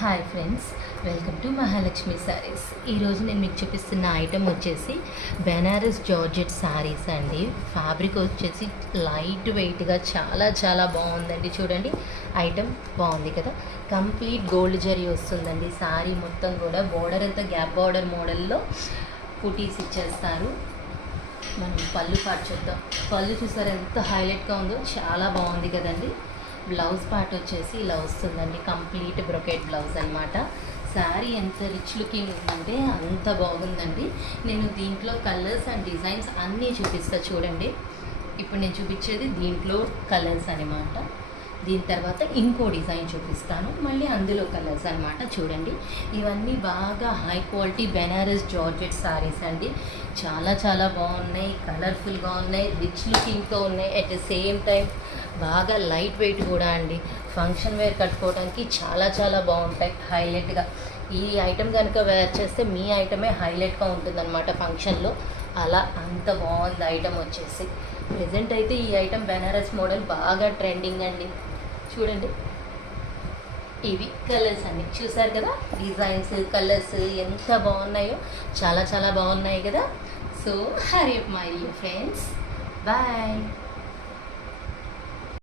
Hi friends, welcome to Mahalakshmi saris. ఈరోజు నేను మీకు చూపిస్తున్న ఐటెం వచ్చేసి బెనారస్ జార్జెట్ శారీస్ అండి. ఫ్యాబ్రిక్ వచ్చేసి లైట్ వెయిట్గా చాలా బాగుందండి. చూడండి, ఐటెం బాగుంది కదా. కంప్లీట్ గోల్డ్ జరీ వస్తుందండి. శారీ మొత్తం కూడా బోర్డర్ అంతా గ్యాప్ బార్డర్ మోడల్లో కుటీస్ ఇచ్చేస్తారు. మనం పళ్ళు పాటు చూద్దాం. పళ్ళు చూసారు ఎంత హైలైట్గా ఉందో, చాలా బాగుంది కదండి. బ్లౌజ్ పార్ట్ వచ్చేసి ఇలా వస్తుందండి. కంప్లీట్ బ్రొకెట్ బ్లౌజ్ అనమాట. శారీ ఎంత రిచ్ లుకింగ్ ఉందంటే అంత బాగుందండి. నేను దీంట్లో కలర్స్ అండ్ డిజైన్స్ అన్నీ చూపిస్తా చూడండి. ఇప్పుడు నేను చూపించేది దీంట్లో కలర్స్ అనమాట. దీని తర్వాత ఇంకో డిజైన్ చూపిస్తాను, మళ్ళీ అందులో కలర్స్ అనమాట. చూడండి, ఇవన్నీ బాగా high quality Banaras georgette sarees అండి. చాలా బాగున్నాయి, కలర్ఫుల్గా ఉన్నాయి, రిచ్ లుకింగ్తో ఉన్నాయి. అట్ ద సేమ్ టైం బాగా లైట్ వెయిట్ కూడా అండి. ఫంక్షన్ వేర్ కట్టుకోవడానికి చాలా బాగుంటాయి హైలైట్గా. ఈ ఐటెం కనుక వేర్ చేస్తే మీ ఐటమే హైలైట్గా ఉంటుందన్నమాట ఫంక్షన్లో. అలా అంత బాగుంది ఐటెం వచ్చేసి. ప్రెజెంట్ అయితే ఈ ఐటెం బెనారస్ మోడల్ బాగా ట్రెండింగ్ అండి. చూడండి, ఇవి కలర్స్ అన్ని చూసారు కదా. డిజైన్స్, కలర్స్ ఎంత బాగున్నాయో, చాలా బాగున్నాయి కదా. So hurry up my dear friends, bye.